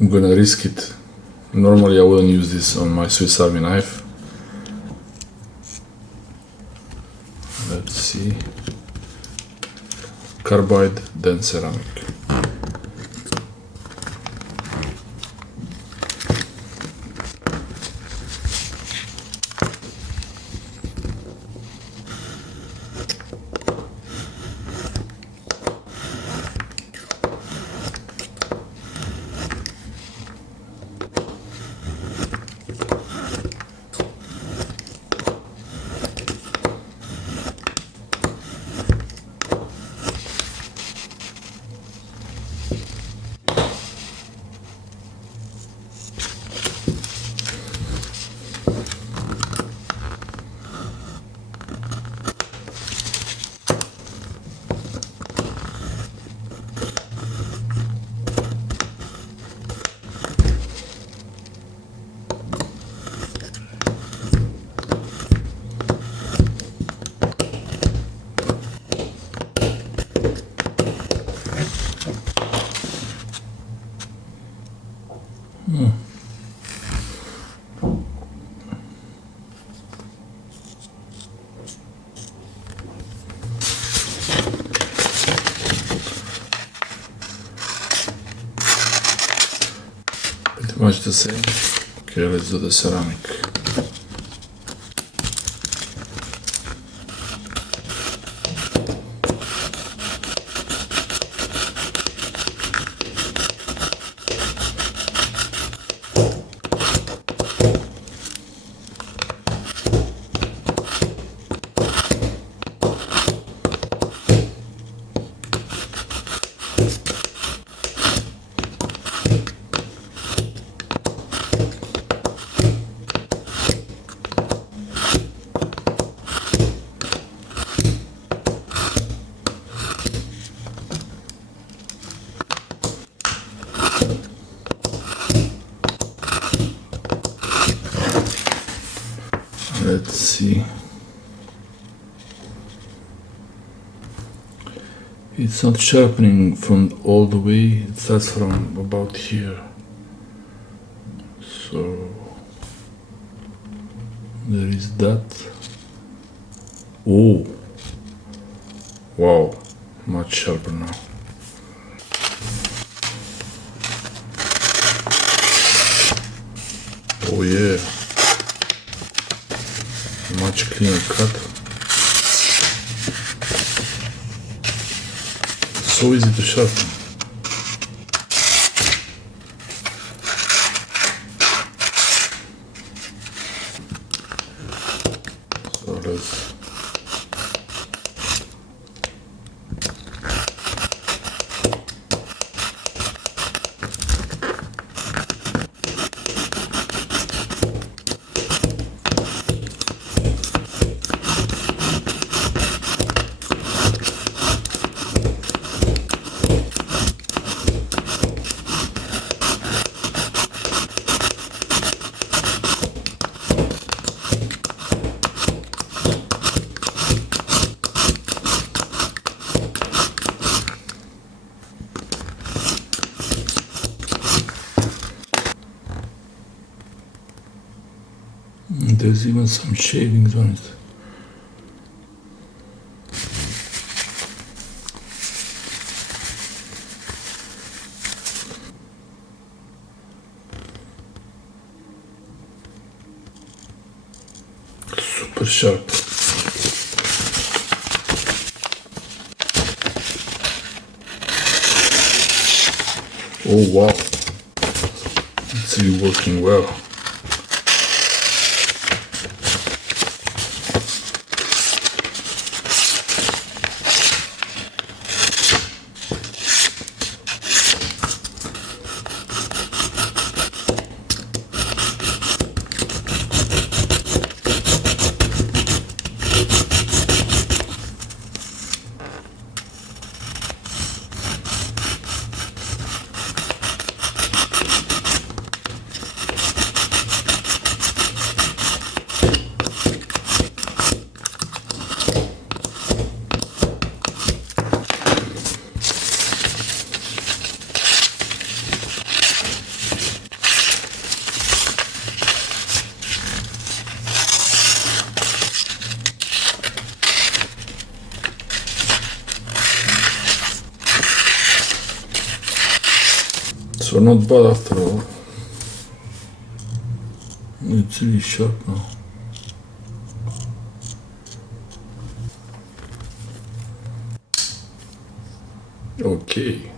I'm gonna risk it. Normally I wouldn't use this on my Swiss Army knife. Let's see. Carbide, then ceramic. Pretty much the same. Okay, let's do the ceramic. Let's see. It's not sharpening from all the way, it starts from about here. So there is that. Oh, wow, much sharper now. Oh yeah, much cleaner cut. So easy to sharpen. So let's there's even some shavings on it. Super sharp. Oh wow, it's really working well. So not bad after all. It's really sharp now. Okay.